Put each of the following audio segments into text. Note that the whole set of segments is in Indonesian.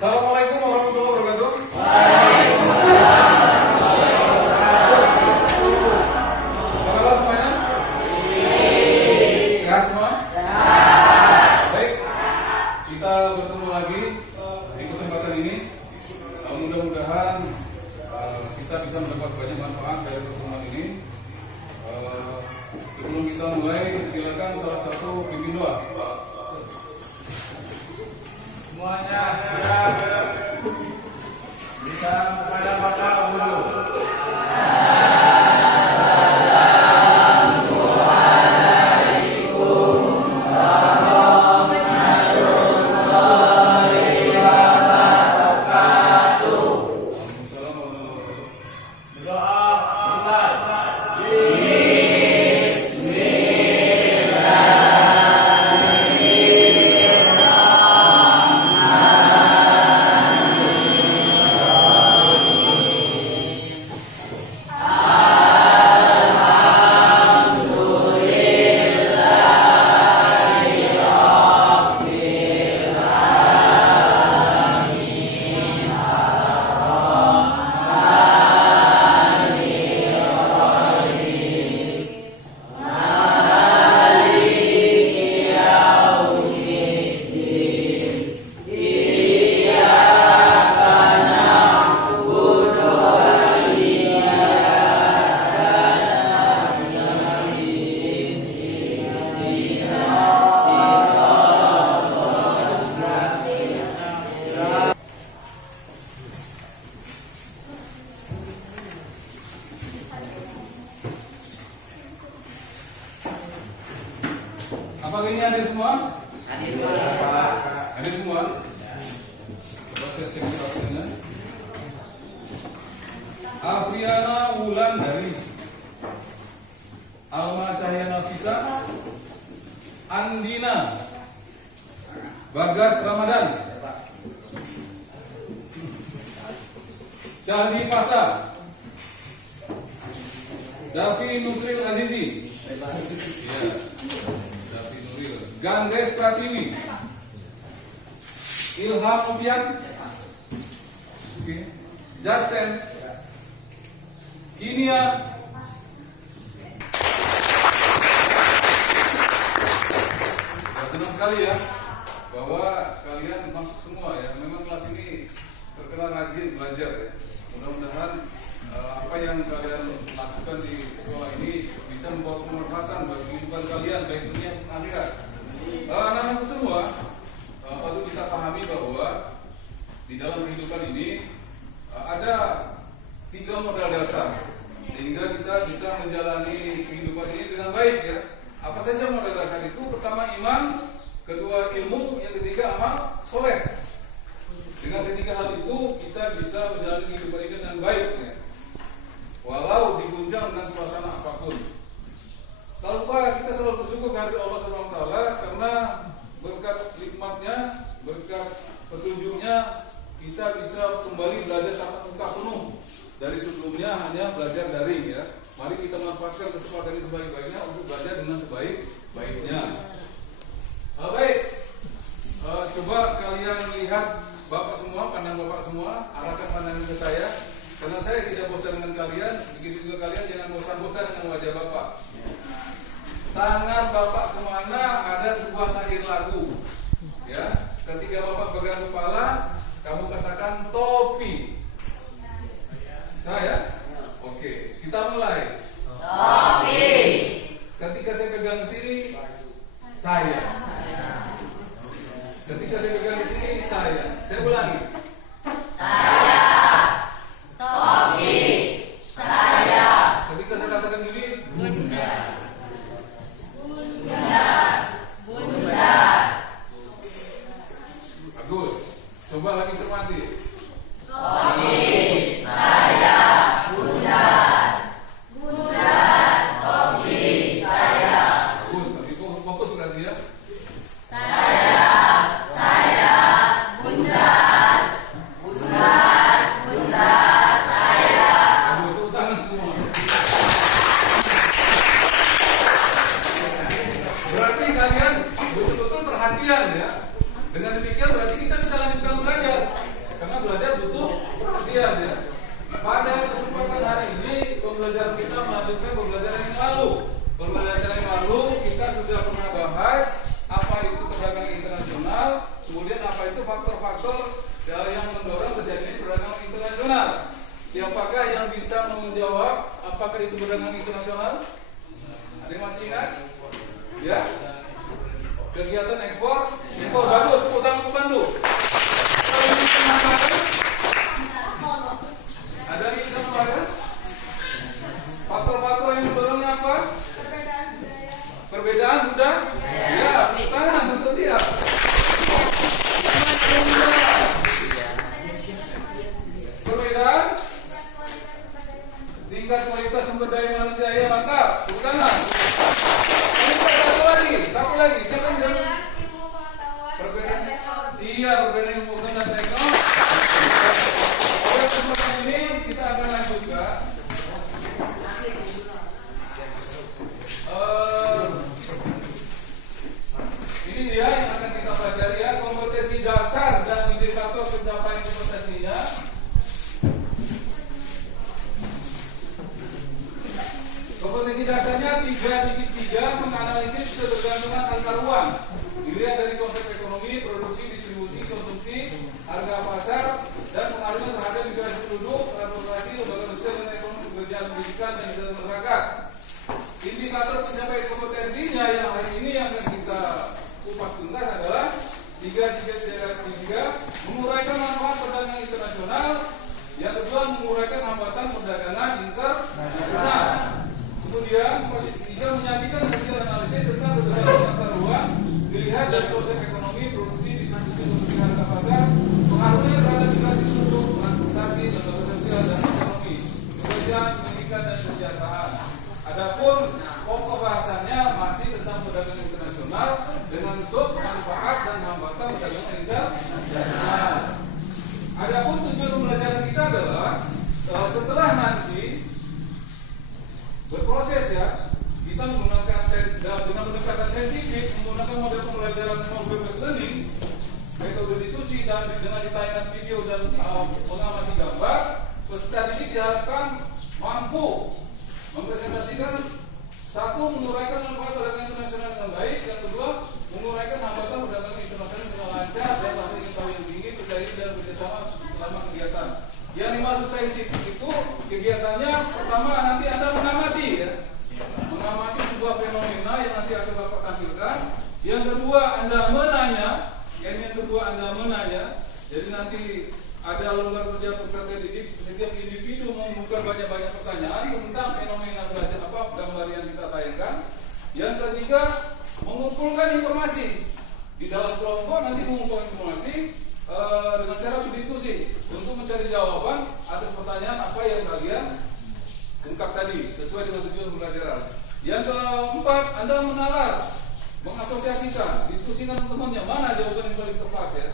Assalamualaikum warahmatullahi wabarakatuh. Apa kabar semuanya? Sehat semua? Baik, kita bertemu lagi di kesempatan ini. Mudah-mudahan kita bisa mendapat banyak manfaat dari pertemuan ini. Sebelum kita mulai, silakan salah satu pimpin doa. Semuanya siap. Bisa kepada Bapak Wudhu. Apakah ini hadir semua? Hadir Pak. Hadir semua? Coba saya cek absennya. Afriana Wulandari, Alma Cahyana Nafisa, Andina, Bagas Ramadan, Cahdi Pasa, Davi Nusril Azizi, Gandes Pratiwi, Ilham Nopian, Justin, Kinia, senang sekali ya bahwa kalian masuk semua ya. Memang kelas ini terkenal rajin belajar ya. Mudah-mudahan apa yang kalian lakukan di sekolah ini bisa membawa kemanfaatan bagi kehidupan kalian baik dunia maupun akhirat. Anak-anakku semua, patut kita pahami bahwa di dalam kehidupan ini ada 3 modal dasar sehingga kita bisa menjalani kehidupan ini dengan baik ya. Apa saja modal dasar itu? Pertama iman, kedua ilmu, yang ketiga amal soleh. Dengan ketiga hal itu kita bisa menjalani kehidupan ini dengan baik ya. Walau diguncang dengan suasana apapun. Tak lupa kita selalu bersyukur kepada Allah SWT karena berkat nikmatnya, berkat petunjuknya kita bisa kembali belajar tatap muka penuh. Dari sebelumnya hanya belajar daring ya. Mari kita manfaatkan kesempatan ini sebaik-baiknya untuk belajar dengan sebaik-baiknya. Baik, coba kalian lihat Bapak semua, pandang Bapak semua, arahkan pandangan ke saya. Karena saya tidak bosan dengan kalian, begitu juga kalian jangan bosan-bosan dengan wajah Bapak. Tangan Bapak kemana ada sebuah syair lagu ya. Ketika Bapak pegang kepala, kamu katakan topi. Saya? Oke, kita mulai. Topi. Ketika saya pegang sini, saya. Ketika saya pegang di sini, saya. Saya ulangi. Saya. Topi. Saya. Ketika saya katakan gini, Bunda. Bunda. Bagus. Coba lagi cermati. Topi, saya, Bunda. Bunda, topi, saya. Bagus, tapi fokus berarti ya. Saya, Bunda. Bunda, Bunda, saya. Bagus, tepuk tangan semua. Berarti kalian betul-betul perhatian ya. Dengan demikian berarti kita bisa lanjutkan belajar. faktor-faktor yang mendorong terjadinya perdagangan internasional. Siapakah yang bisa menjawab apakah itu perdagangan internasional? Ada yang masih ingat? Ya? Kegiatan ekspor, impor. Bagus, tepuk tangan untuk Pandu. Kalau ini penambahan, ada yang bisa menambahkan? Faktor-faktor yang mendorongnya apa? Perbedaan budaya. Ya, tepuk tangan untuk dia. Perbedaan tingkat kualitas sumber daya manusia. Ya, mantap. Tepuk tangan. Satu lagi. Siapa yang jawab? Perbedaan. Iya, perbedaan ilmu pengetahuan dan teknologi. Pada kesempatan ini kita akan lanjutkan. Ini dia yang akan kita pelajari ya, kompetensi dasar dan indikator pencapaian kompetensinya. Kompetensi dasarnya 3.3 menganalisis ketergantungan antar uang. Dilihat dari konsep ekonomi, produksi, distribusi, konsumsi, harga pasar, dan pengaruhnya terhadap migrasi penduduk, transportasi, lembaga sosial dan ekonomi, pekerjaan pendidikan dan kesehatan masyarakat. Indikator pencapaian kompetensinya yang hari ini yang akan kita kupas tuntas adalah 3.3 menguraikan manfaat perdagangan internasional. Yang kedua, menguraikan hambatan perdagangan internasional. Kemudian 3 menyajikan hasil analisis tentang ketergantungan antar uang dilihat dari konsep ekonomi, produksi, distribusi, konsumsi, harga pasar, pengaruhnya terhadap migrasi penduduk, transportasi, lembaga sosial dan ekonomi, pekerjaan, pendidikan dan kesejahteraan. Adapun pokok bahasannya masih tentang perdagangan internasional dengan sub manfaat dan hambatan perdagangan internasional. Adapun tujuan pembelajaran kita adalah setelah nanti berproses ya, kita menggunakan dengan pendekatan saintifik, menggunakan model pembelajaran model-based learning, metode diskusi dan dengan ditayangkan video dan mengamati gambar, peserta didik diharapkan mampu mempresentasikan satu, menguraikan manfaat perdagangan internasional dengan baik, yang kedua, menguraikan hambatan perdagangan internasional dengan lancar dan hasil pengetahuan yang tinggi, terjadi dan bekerjasama selama kegiatan. Yang dimaksud saintifik itu kegiatannya pertama nanti Anda mengamati ya, mengamati sebuah fenomena yang nanti akan Bapak tampilkan. Yang kedua Anda menanya, jadi nanti ada lembar kerja peserta didik, setiap individu membuka banyak-banyak pertanyaan tentang fenomena belajar apa gambar yang kita tayangkan. Yang ketiga, mengumpulkan informasi di dalam kelompok, nanti mengumpulkan informasi dengan cara berdiskusi untuk mencari jawaban atas pertanyaan apa yang kalian ungkap tadi sesuai dengan tujuan pembelajaran. Yang keempat, Anda menalar, mengasosiasikan, diskusikan teman-temannya mana jawaban yang paling tepat ya,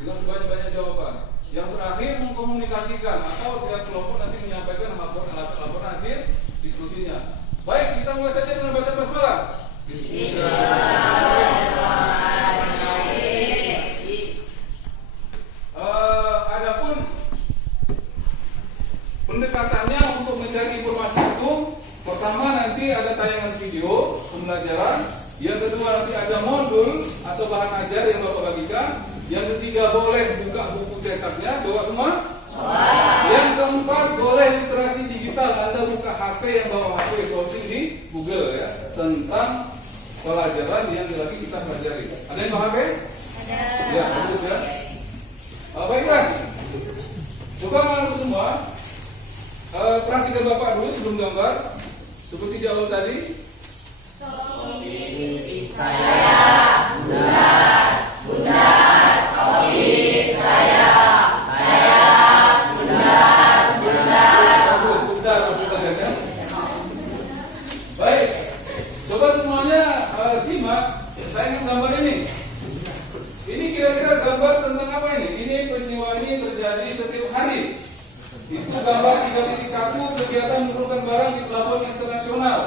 dengan sebanyak-banyak jawaban. Yang terakhir, mengkomunikasikan atau tiap kelompok nanti menyampaikan laporan hasil diskusinya. Baik, kita mulai saja dengan baca basmalah. Adapun pendekatannya untuk mencari informasi itu, pertama nanti ada tayangan video pembelajaran, yang kedua nanti ada modul atau bahan ajar yang Bapak bagikan, yang ketiga boleh buka buku cetaknya, bawa semua. Yang keempat boleh literasi digital, Anda buka HP yang bawa HP browsing di Google ya tentang pelajaran yang lagi kita pelajari. Ada yang bawa HP? Ada. Ya, bagus ya. Baiklah, coba mengaku semua. Perhatikan Bapak dulu sebelum gambar. Seperti jawab tadi. Topik saya bulat, topik saya bulat. Baik, coba semuanya simak tayangan gambar ini. Ini kira-kira gambar tentang apa ini? Ini peristiwa ini terjadi setiap hari. Itu gambar 3.1 kegiatan mengumpulkan barang di pelabuhan internasional.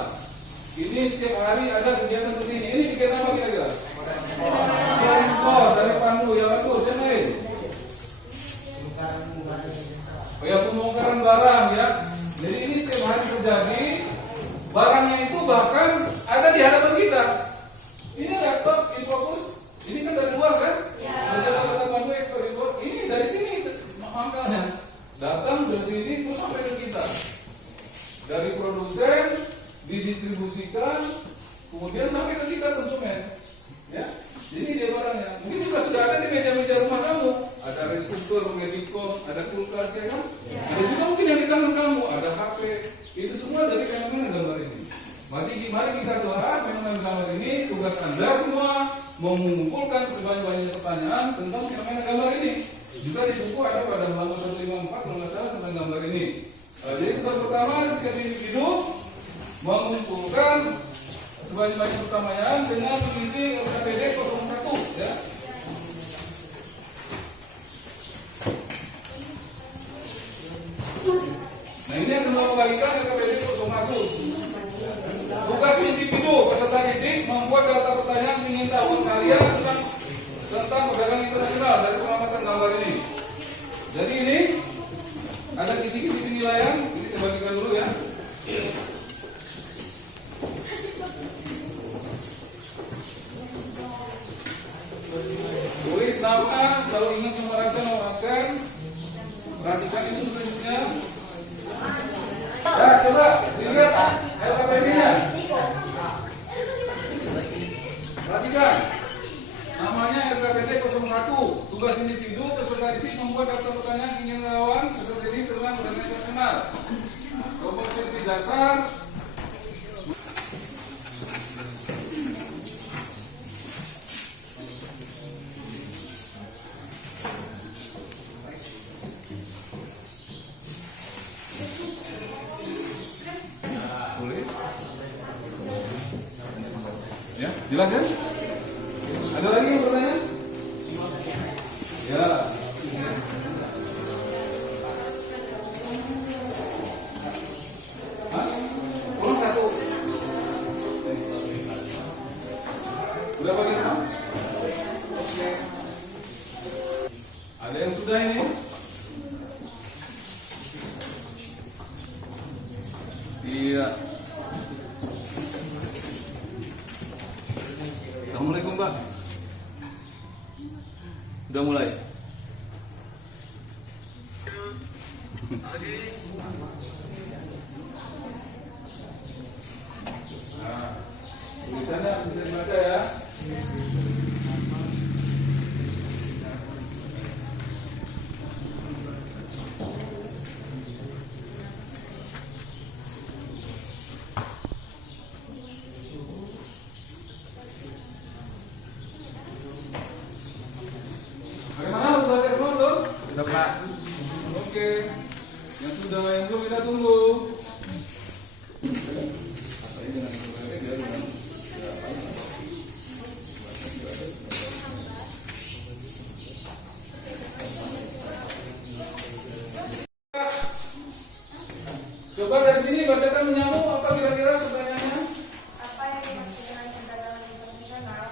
Ini setiap hari ada kegiatan seperti ini. Ini kegiatan apa kira-kira? Impor dari Pandu yang bagus. Yang lain? Ya, pembongkaran barang ya. Jadi ini setiap hari terjadi. Barangnya itu bahkan ada di hadapan kita. Ini laptop in focus. Ini kan dari luar kan? Ya. Pandu Expo pangkalnya. Datang dari sini terus sampai ke kita. Dari produsen didistribusikan, kemudian sampai ke kita konsumen. Ya, ini dia barangnya. Mungkin juga sudah ada di meja-meja rumah kamu. Ada rice cooker, medicom, ada kulkas, ya kan? Ada juga mungkin yang di tangan kamu, ada HP. Itu semua dari fenomena gambar ini. Mari kita doa fenomena gambar ini. Tugas Anda semua mengumpulkan sebanyak-banyaknya pertanyaan tentang fenomena gambar ini. Juga di buku ada pada halaman 154 kalau nggak salah tentang gambar ini. Jadi tugas pertama setiap individu mengumpulkan sebanyak-banyaknya pertanyaan dengan mengisi LKPD 01, ya. Nah, ini yang kita bagikan LKPD 01. Tugas individu peserta didik membuat daftar pertanyaan pengetahuan kalian tentang perdagangan internasional dari pengamatan gambar ini. Jadi ini ada kisi-kisi penilaian. Ini saya bagikan dulu, ya. Tulis nama, kalau ingat nomor absen. Perhatikan itu tulisnya. Ya, coba dilihat LKPD-nya. Perhatikan. Namanya LKPD 01. Tugas individu peserta didik membuat daftar pertanyaan keinginan peserta didik tentang perdagangan internasional. Kompetensi dasar. Ya, jelas ya? Ada lagi yang bertanya? Ya. Hah? Kurang satu. Udah bagaimana? Oke. Ada yang sudah ini? Iya. Assalamualaikum, Pak. Sudah mulai. Nah, tulisannya bisa dibaca, ya. Bagaimana usaha ekspor tuh? Sudah, Pak. Oke. Yang sudah, yang belum kita tunggu. Coba dari sini bacakan menyambung apa kira-kira pertanyaannya? Apa yang dimaksud dengan perdagangan internasional?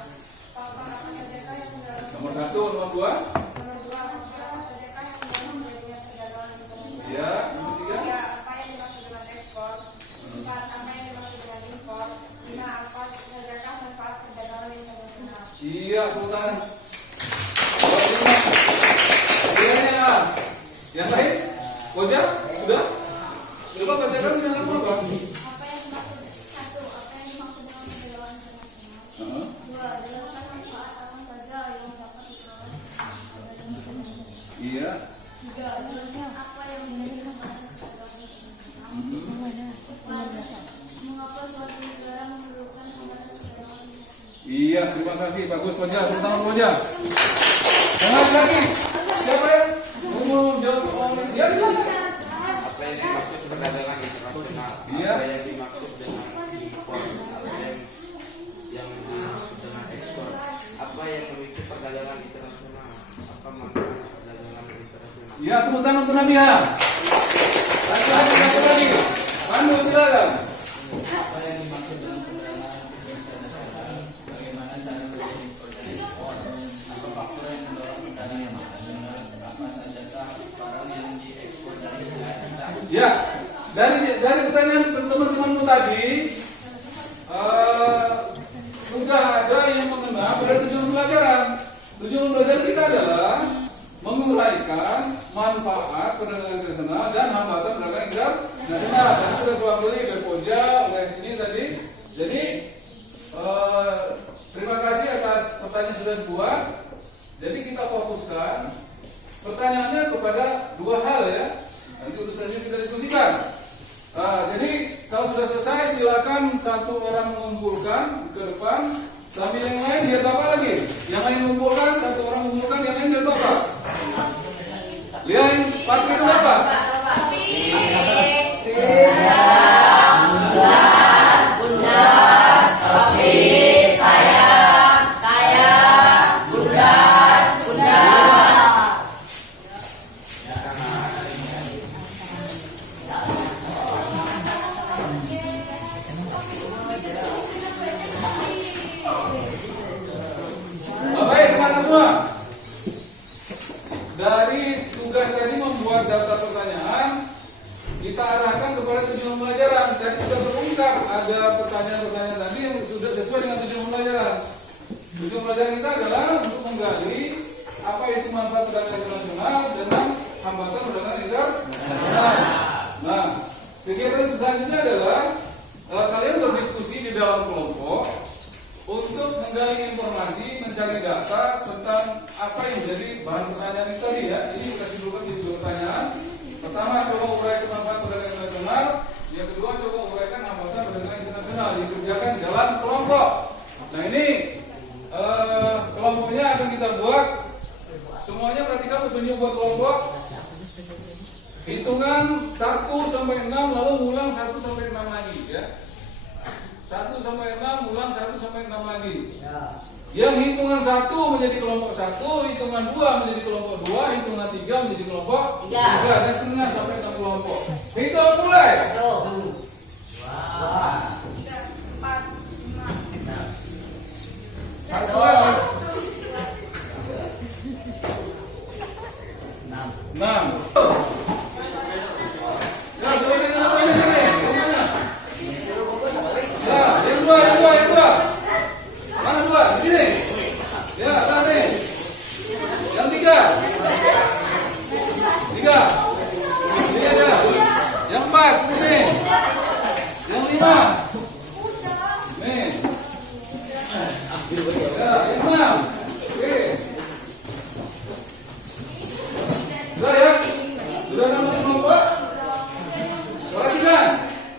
Apa sajakah yang mendalam? Nomor 1, nomor 2. Nomor 2, apa sajakah yang mendalam menjadinya perdagangan internasional? Ya, nomor 3. 3, apa yang dimaksud dengan ekspor? 4, apa yang dimaksud dengan impor? 5, apa sajakah manfaat perdagangan internasional? Iya, pultan. Iya. Yang lain? Koja? Sudah? Coba bacakan yang nomor 2. Apa yang dimaksud? 1, apa yang dimaksud dengan perdagangan internasional? 2, jelaskan manfaat apa saja yang dapat diperoleh dari perdagangan internasional. Iya. 3, jelaskan apa yang menjadi manfaat perdagangan internasional. 4, mengapa suatu negara memerlukan pembatas perdagangan internasional? Iya, terima kasih. Bagus, Koja. Tepuk tangan, Koja. Yang lain lagi? Siapa ya? Mau jawab? Ya, silakan. Apa yang dimaksud perdagangan internasional? Iya. Apa yang dimaksud dengan impor? Apa yang dimaksud dengan ekspor? Apa yang memicu perdagangan internasional? Apa manfaat perdagangan internasional? Iya, tepuk tangan untuk Nabiha. Lagi. Pandu, silakan. Apa yang dimaksud dengan perdagangan internasional? Bagaimana cara menjadi impor dan ekspor? Apa faktor yang mendorong perdagangan internasional? Apa sajakah barang yang diekspor dari negara kita? Ya, dari pertanyaan teman-temanmu tadi sudah ada yang mengenal pada tujuan pelajaran. Tujuan pelajaran kita adalah menguraikan manfaat manfaat perdagangan internasional dan hambatan perdagangan internasional. Dan sudah diwakili oleh Koja oleh sini tadi. Jadi terima kasih atas pertanyaan sudah dibuat. Jadi kita fokuskan pertanyaannya kepada dua hal ya. Nanti untuk selanjutnya kita diskusikan. Jadi kalau sudah selesai silakan satu orang mengumpulkan ke depan. Sambil yang lain lihat apa lagi? Yang lain mengumpulkan, satu orang mengumpulkan, yang lain lihat apa? Lihat pakai itu apa? Baik, teman-teman semua. Dari tugas tadi membuat daftar pertanyaan, kita arahkan kepada tujuan pembelajaran. Tadi sudah terungkap ada pertanyaan-pertanyaan tadi yang sudah sesuai dengan tujuan pembelajaran. Tujuan pembelajaran kita adalah untuk menggali apa itu manfaat perdagangan internasional dengan hambatan perdagangan internasional. Nah, kegiatan selanjutnya adalah kalian berdiskusi di dalam kelompok untuk menggali informasi, mencari data tentang apa yang menjadi bahan pertanyaan itu tadi ya. Ini kasih dulu di pertanyaan. Pertama, coba uraikan manfaat perdagangan internasional. Yang kedua, coba uraikan hambatan perdagangan internasional. Dikerjakan dalam kelompok. Nah ini kelompoknya akan kita buat. Semuanya perhatikan petunjuk buat kelompok. Hitungan 1 sampai 6 lalu ulang 1 sampai 6 lagi ya. 1 sampai 6 ulang 1 sampai 6 lagi. Yang hitungan 1 menjadi kelompok 1, hitungan 2 menjadi kelompok 2, hitungan 3 menjadi kelompok 3 dan seterusnya sampai 6 kelompok. Hitung mulai. 1 lagi. 6. Yang dua. Mana dua? Di sini. Ya, berarti. Yang 3. 3. Ini ada. Yang 4, sini. Yang 5. Nih. Ya, yang 6. Oke. Sudah ya? Sudah nama kelompok? Perhatikan.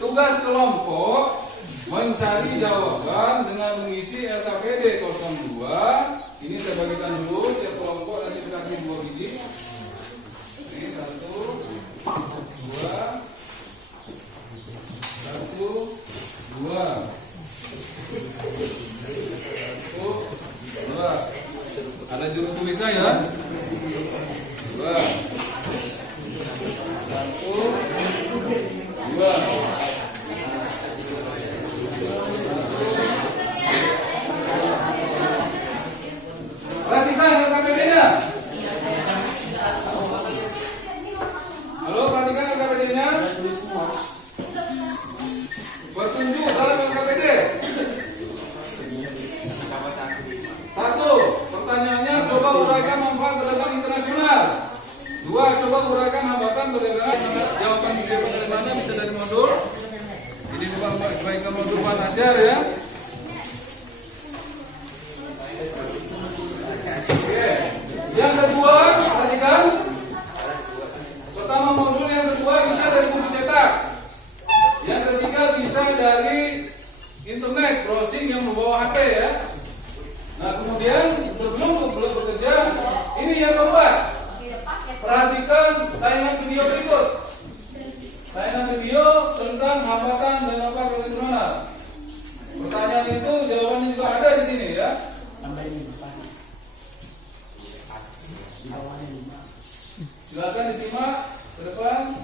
Tugas kelompok mencari jawaban dengan mengisi LKPD 02. Ini saya bagikan dulu tiap kelompok, nanti saya kasih 2 biji. Ini 1, 2, 1, 2. 1, 2. Ada juru tulisnya ya. 2. 1, 2. Perhatikan LKPD-nya. Halo, perhatikan LKPD-nya. Bertunjuk dalam LKPD. 1. Pertanyaannya, coba uraikan manfaat perdagangan internasional. 2. Coba uraikan hambatan perdagangan. Jawaban di dari mana bisa dari modul. Ini bukan baik modul ajar ya. Yang kedua, perhatikan. Pertama modul, yang kedua bisa dari buku cetak. Yang ketiga bisa dari internet, browsing yang membawa HP ya. Nah kemudian sebelum bekerja, ini yang keempat. Perhatikan tayangan video berikut. Tayangan video tentang hambatan dan manfaat internasional. Pertanyaan itu jawabannya juga ada di sini ya. Silakan disimak ke depan.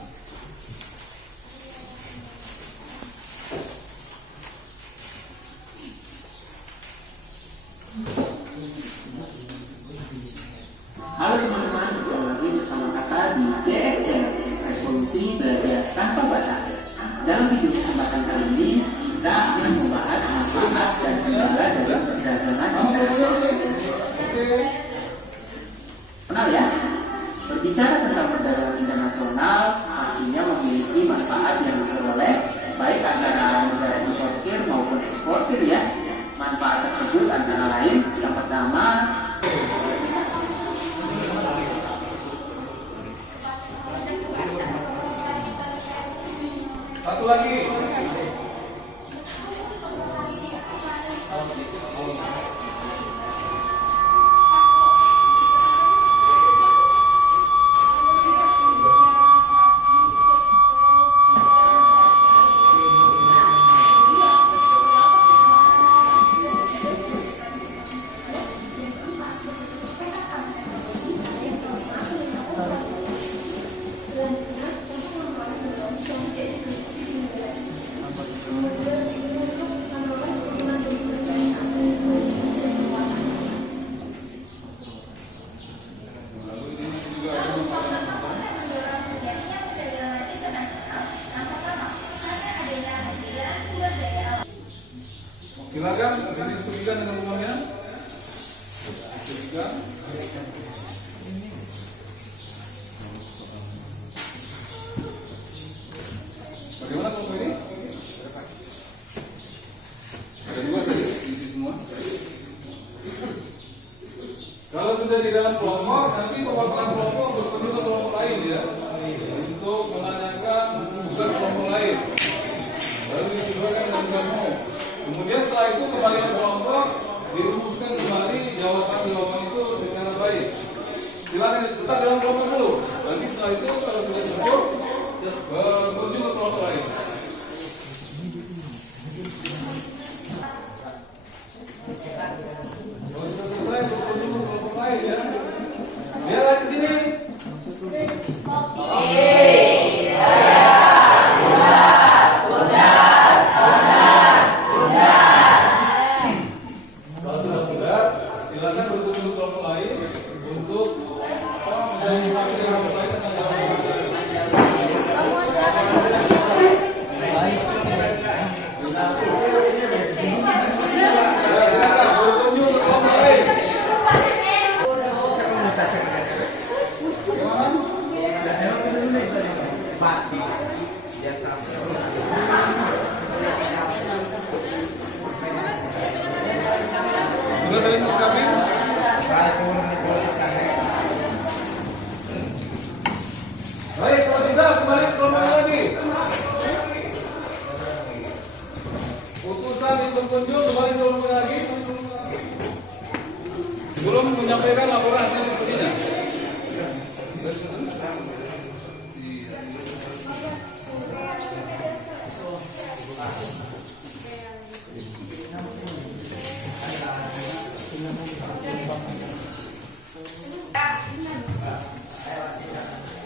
Halo teman-teman, kembali lagi bersama kakak di GSC Revolusi Belajar Tanpa Batas. Dalam video kesempatan kali ini kita akan membahas manfaat dan kendala dari perdagangan internasional. Kenal ya? Bicara tentang perdagangan internasional, pastinya memiliki manfaat yang diperoleh baik antara negara importir maupun eksportir ya. Manfaat tersebut antara lain yang pertama, Satu lagi. Lalu ini juga ada manfaat. Silakan didiskusikan dengan temannya. Diskusikan. Bagaimana kelompok ini? Ada dua tadi isi semua. Kalau sudah di dalam kelompok, nanti perwakilan kelompok bertemu ke kelompok lain ya, untuk menanyakan tugas kelompok lain. Lalu disimpulkan dengan tugasmu. Kemudian setelah itu kembali ke kelompok, dirumuskan kembali jawaban itu secara baik. Silakan tetap dalam kelompok dulu. Nanti setelah itu kalau sudah cukup, menuju ke kelompok lain. Kalau sudah selesai, menuju ke kelompok lain ya. Dia lagi ke sini. Kalau sudah benar, silakan bertemu ke kelompok lain untuk menjadi vaksin yang terbaik tentang silakan berkunjung ke kelompok lain. Sudah saling melengkapi? Baik, kalau sudah kembali ke kelompok lagi. Utusan di pengunjung kembali ke kelompok lagi. Belum menyampaikan laporan hasil diskusinya.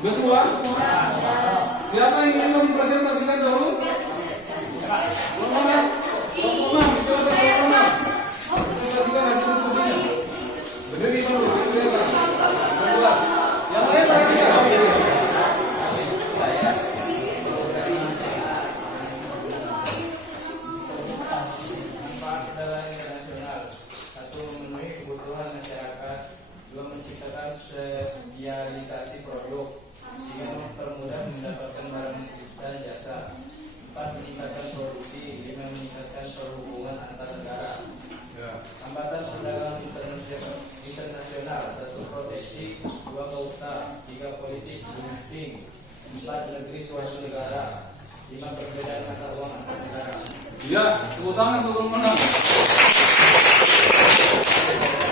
Sudah semua? Siapa yang ingin mempresentasikan dahulu? Kelompok mana? Kelompok mana? Silakan kelompok mana? Presentasikan hasil diskusinya. Berdiri dulu, kelihatan. Berdua. Yang lain lagi ya? Manfaat perdagangan internasional. Satu, memenuhi kebutuhan masyarakat. Dua, menciptakan sosialisasi produk. Tiga, mempermudah mendapatkan barang dan jasa. Empat, meningkatkan produksi. Lima, meningkatkan perhubungan antar negara. Ya. Hambatan perdagangan internasional. Satu, proteksi. Dua, keuta. Tiga, politik dumping. Empat, negeri suatu negara. Lima, perbedaan mata uang antar negara. Ya, tepuk tangan untuk kemenang.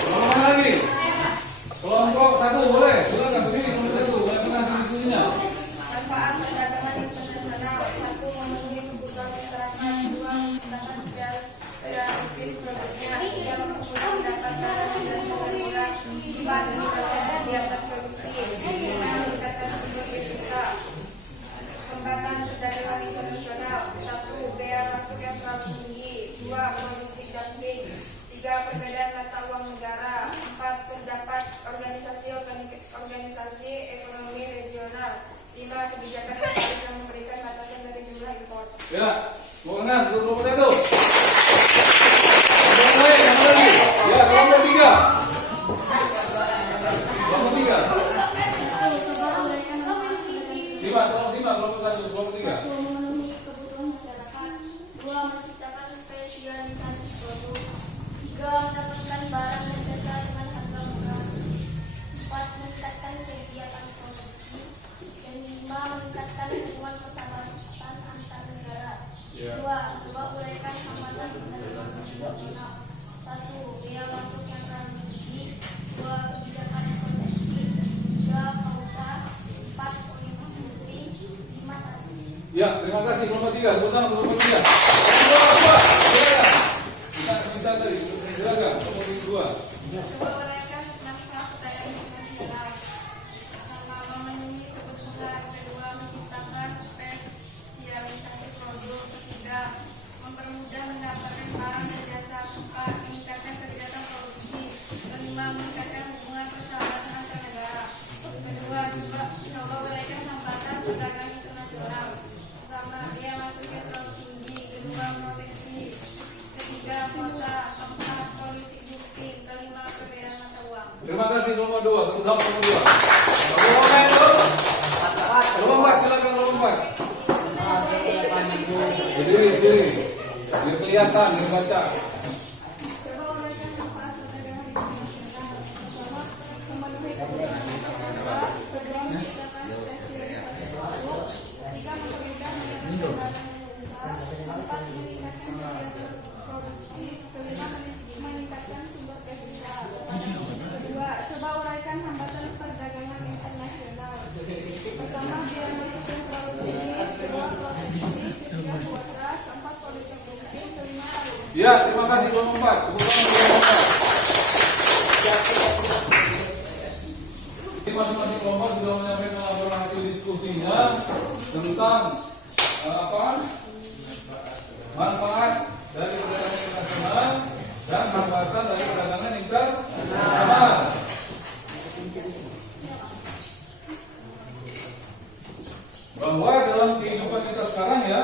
Kelompok mana lagi? Kelompok satu boleh. Silakan berdiri kelompok satu. Boleh hasil diskusinya. Manfaat perdagangan internasional. Satu, memenuhi kebutuhan masyarakat. Dua, menciptakan sosialisasi produknya. Tiga, mempermudah mendapatkan hasil dari negara. Empat, meningkatkan kegiatan produksi. Lima, meningkatkan produktivitas. Hambatan perdagangan internasional. Satu, bea masuk yang terlalu tinggi. Dua, politik dumping. Tiga, perbedaan mata uang negara. Empat, terdapat organisasi ekonomi regional. Lima, kebijakan yang memberikan batasan dari jumlah impor. Ya, kemenang untuk kelompok satu. Kelompok lain, yang mana lagi? Ya, kelompok tiga. Kelompok tiga. Ya, terima kasih. Nomor 3, tepuk tangan untuk nomor 3. Dua. Silakan. Kita tadi, silakan. Nomor 2. Coba uraikan naskah pertanyaan internasional. Pertama, memenuhi kebutuhan. Kedua, menciptakan spesialisasi produk. Ketiga, mempermudah mendapatkan barang dan jasa. Keempat, meningkatkan kegiatan produksi. Kelima, meningkatkan hubungan persahabatan antar negara. Kedua, coba uraikan hambatan perdagangan internasional. Pertama, dia masuknya terlalu tinggi. Kedua, proteksi. Ketiga, kota. Keempat, politik miskin. Kelima, perbedaan mata uang. Terima kasih. Nomor 2, tepuk tangan nomor 2. Nomor 4, silakan nomor 4. Berdiri. Biar kelihatan, biar baca. Coba uraikan hambatan perdagangan internasional. Pertama, memenuhi kebutuhan internasional. Kedua, menciptakan spesialisasi produk. Ketiga, mempermudah mendapatkan barang dan jasa. Keempat, meningkatkan kegiatan produksi. Kelima, meningkatkan sumber devisa. Kedua, coba uraikan hambatan perdagangan internasional. Pertama, biaya masuk yang terlalu tinggi. Kedua, proteksi. Ketiga, kuota. Keempat, politik miskin. Kelima, Ya, terima kasih. Nomor 4. Tepuk tangan untuk nomor 4. Jadi masing-masing kelompok sudah menyampaikan laporan hasil diskusinya tentang manfaat dari perdagangan internasional dan hambatan dari perdagangan internasional. Bahwa dalam kehidupan kita sekarang ya,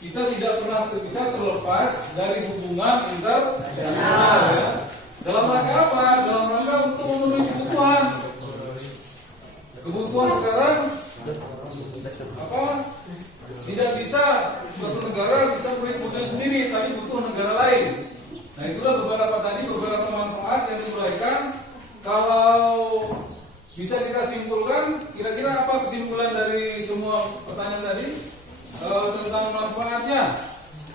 kita tidak pernah bisa terlepas dari hubungan internasional ya. Dalam rangka apa? Dalam rangka untuk memenuhi kebutuhan. Kebutuhan sekarang apa? Tidak bisa suatu negara bisa punya kebutuhan sendiri, tapi butuh negara lain. Nah, itulah beberapa manfaat yang diuraikan. Kalau bisa kita simpulkan, kira-kira apa kesimpulan dari semua pertanyaan tadi tentang manfaatnya?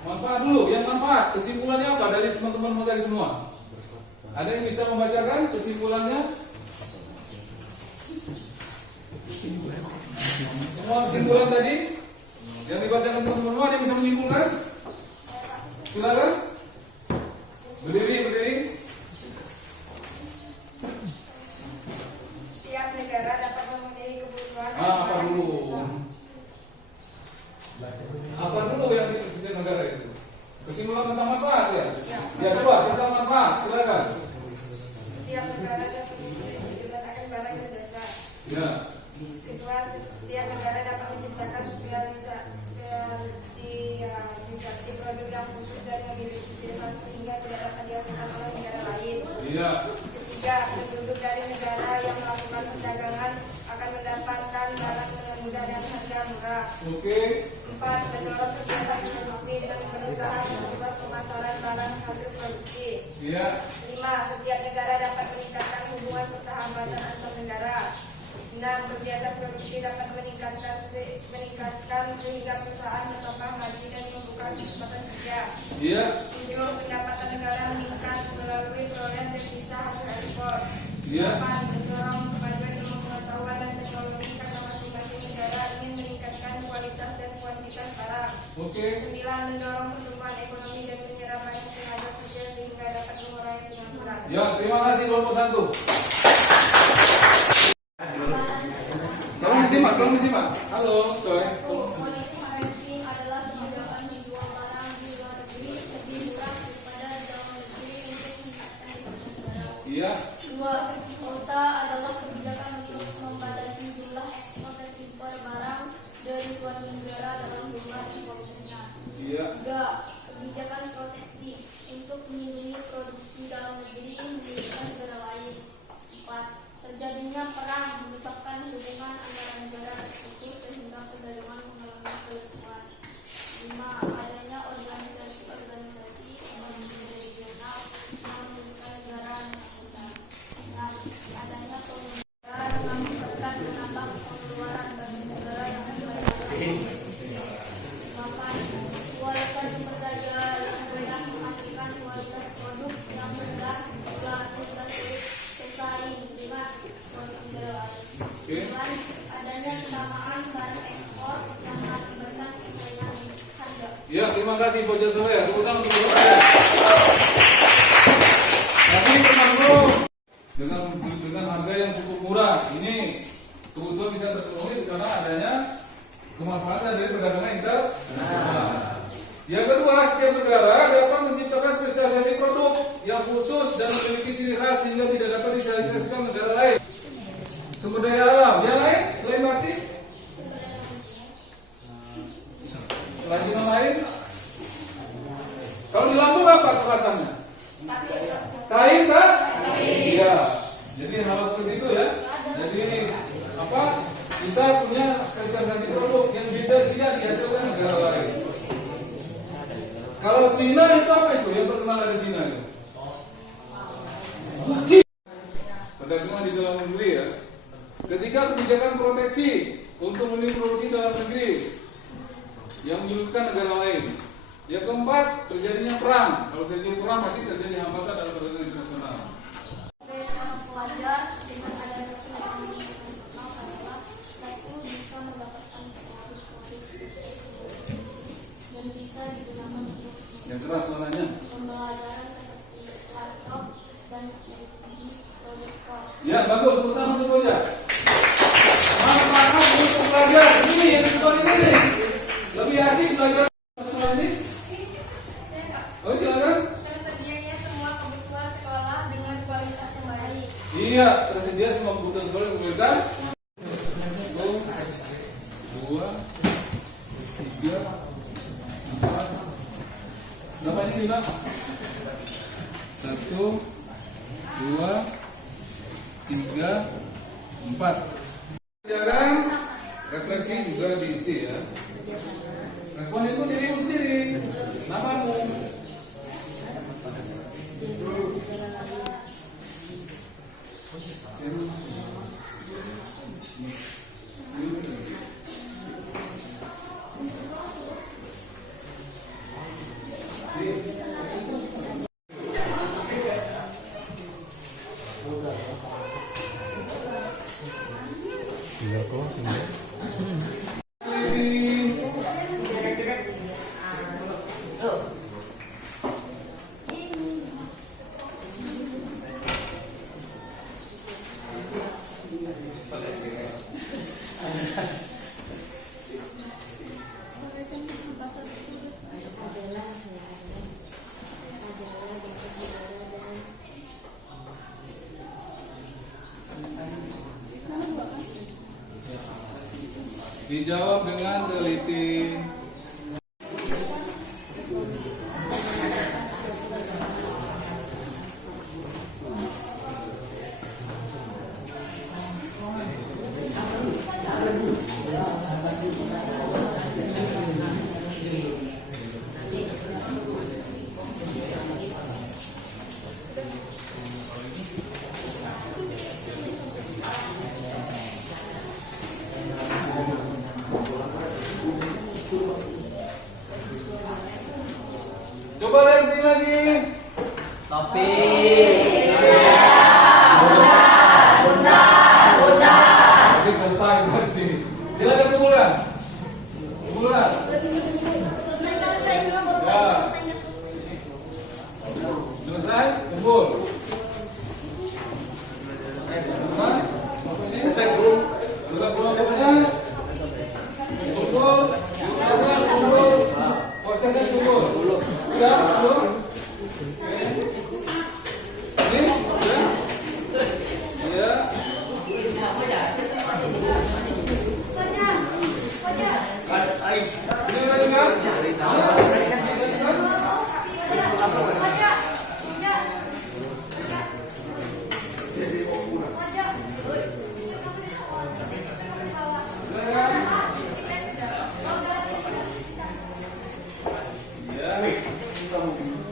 Manfaat dulu, yang manfaat. Kesimpulannya apa dari teman-teman tadi semua? Ada yang bisa membacakan kesimpulannya? Semua kesimpulan tadi yang dibacakan teman-teman, ada yang bisa menyimpulkan? Silakan. Berdiri. setiap negara dapat memenuhi kebutuhan. Apa dulu? Apa dulu yang setiap negara itu? Kesimpulan tentang manfaat ya? Ya, coba tentang manfaat, silakan. Setiap negara dapat menciptakan barang dan jasa. Ya. Kedua, setiap negara dapat menciptakan spesialisasi produk yang khusus dan memiliki ciri khas sehingga tidak dapat dihasilkan oleh negara lain. Iya. Ketiga, penduduk dari negara yang melakukan perdagangan akan mendapatkan barang dengan mudah dan harga murah. Oke. Empat, mendorong kegiatan produksi dan berusaha membuat pemasaran barang hasil produksi. Iya. Lima, setiap negara dapat meningkatkan hubungan persahabatan antar negara. 6. Kegiatan produksi dapat meningkatkan sehingga perusahaan bertambah maju dan membuka kesempatan kerja. Iya. 7. Pendapatan negara meningkat melalui perolehan devisa hasil ekspor. Iya. 8. Mendorong kemajuan ilmu pengetahuan dan teknologi karena masing-masing negara ingin meningkatkan kualitas dan kuantitas barang. Oke. 9. Mendorong pertumbuhan ekonomi dan penyerapan tenaga kerja sehingga dapat mengurangi pengangguran. Ya, terima kasih kelompok 1. Tolong disimak. Halo, coy. Politik ranking adalah kebijakan menjual barang di luar negeri lebih murah daripada di dalam negeri untuk meningkatkan ekonomi negara. Iya. 2. Kuota adalah kebijakan untuk membatasi jumlah ekspor dan impor barang dari suatu negara dalam jumlah impornya. Iya. 3. Kebijakan proteksi untuk melindungi produksi dalam negeri milik negara lain. 4. Terjadinya perang menyebabkan hubungan antara negara tersebut sehingga perdagangan mengalami kelesuan. 5. Adanya organisasi regional yang memiliki negara nasional. 6. Adanya pemerintahan yang menyebabkan menambah pengeluaran bagi negara yang sebagai 8. Walaupun adanya kesamaan bahan ekspor yang mengakibatkan persaingan harga. Ya, terima kasih Bocah Soleh. Tepuk tangan untuk Bocah Soleh. Tapi teman-teman, dengan harga yang cukup murah, ini kebutuhan bisa terpenuhi karena adanya kemanfaatan dari perdagangan internasional. Yang kedua, setiap negara dapat menciptakan spesialisasi produk yang khusus dan memiliki ciri khas sehingga tidak dapat disaingkan negara lain. Sumber daya alam, yang lain selain batik, kerajinan lain. Kalau di Lampung apa kekhasannya? Kain, Pak? Iya. Jadi hal seperti itu ya. Jadi apa? Kita punya spesialisasi produk yang tidak dihasilkan negara lain. Kalau Cina itu apa itu? Yang terkenal dari Cina itu? Gucci. Perdagangan di dalam negeri ya. Ketika kebijakan proteksi untuk melindungi produksi dalam negeri yang menyulitkan negara lain. Yang keempat, terjadinya perang. Kalau terjadi perang pasti terjadi hambatan dalam perdagangan internasional. Pelajar dengan adanya kesulitan adalah satu bisa mendapatkan dan bisa digunakan untuk Yang keras suaranya. pembelajaran seperti laptop dan LCD proyektor. Ya, bagus. Tepuk tangan untuk Bocah. Manfaat untuk belajar. Ini yang sekolah ini nih. Lebih asik belajar sekolah ini. Oh, silakan. Tersedianya semua kebutuhan sekolah dengan kualitas yang baik. Iya, tersedia semua kebutuhan sekolah yang kualitas. 1, 2, 3, 4. Berapa ini Bang? 1, 2, 3, 4. Jangan refleksi juga diisi ya. Respon itu dirimu sendiri, namamu. Dijawab dengan teliti. Coba lihat sini lagi. Topi. Jadi selesai berarti. Silakan kumpulan. Kumpulan. Selesai juga baru Ya. selesai nggak selesai. Selesai, kumpul. Nah, apa ini? Selesai, Bro. Sudah kelompoknya. Kumpul. Kumpul. Posisinya kumpul. Sudah, belum? Oke. Ini, ya. Ya. Ini udah dengar? Ya.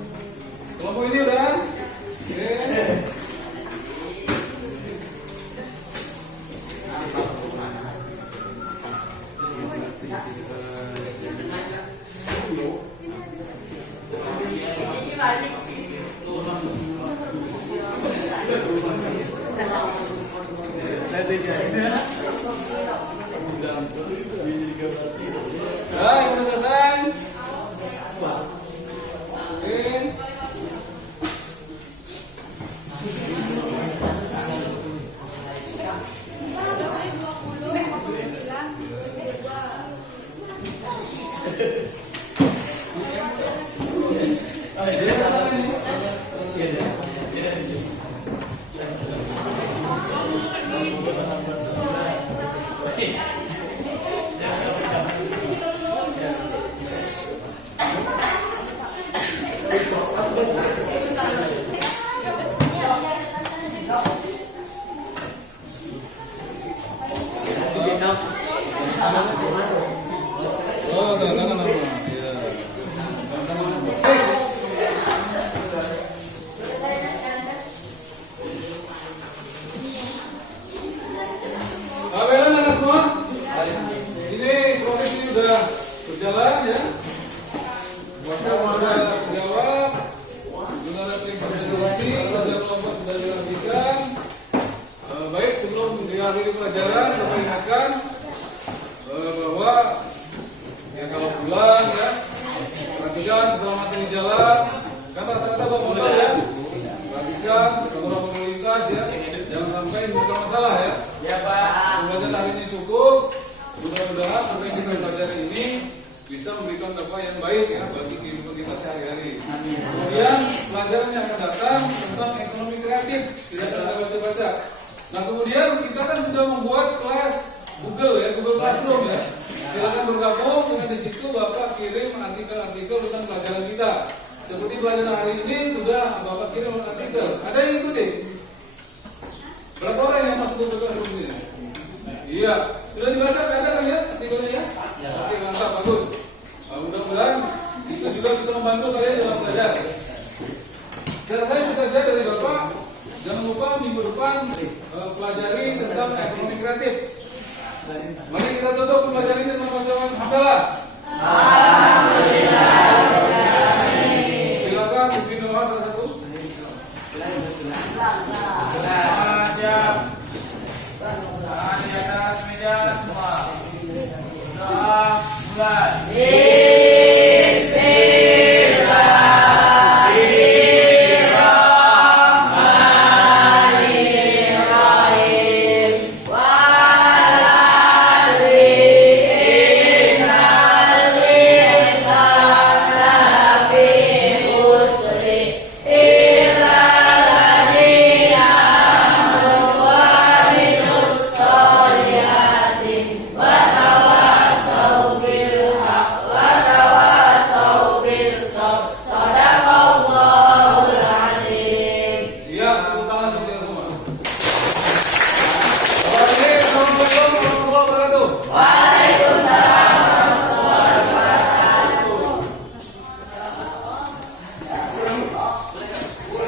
Oh, tangan apa? Iya. Tangan apa? Kabelan anak semua? Ini proses ini sudah berjalan ya. Maka sudah terjawab. Sudah ada presentasi, pelajaran kelompok sudah dilanjutkan. Baik, sebelum diakhiri pelajaran, saya ingatkan bahwa ya kalau pulang ya perhatikan keselamatan di jalan. Kan rata-rata bawa motor ya. Perhatikan keselamatan lalu lintas ya. Jangan sampai menimbulkan masalah ya. Ya Pak. Pembelajaran hari ini cukup. Mudah-mudahan apa yang kita pelajari ini bisa memberikan dampak yang baik ya bagi kehidupan kita sehari-hari. Kemudian pelajaran yang akan datang tentang ekonomi kreatif, tidak kita baca-baca. Nah kemudian kita kan sudah membuat kelas Google ya, Google Classroom ya. Silakan bergabung dengan di situ Bapak kirim artikel-artikel tentang pelajaran kita. Seperti pelajaran hari ini sudah Bapak kirim artikel. Ada yang ikuti? Berapa orang yang masuk Google Classroom ini? Iya, sudah dibaca ada kan ya artikelnya ya? Oke, mantap, bagus. Mudah-mudahan itu juga bisa membantu kalian dalam belajar. Saya rasa itu saja dari Bapak. Jangan lupa minggu depan pelajari tentang ekonomi kreatif. Mari kita tutup pembelajaran ini dengan bacaan hamdalah. Silakan pimpin doa salah satu. Siap. Tangan di atas meja semua. Doa mulai.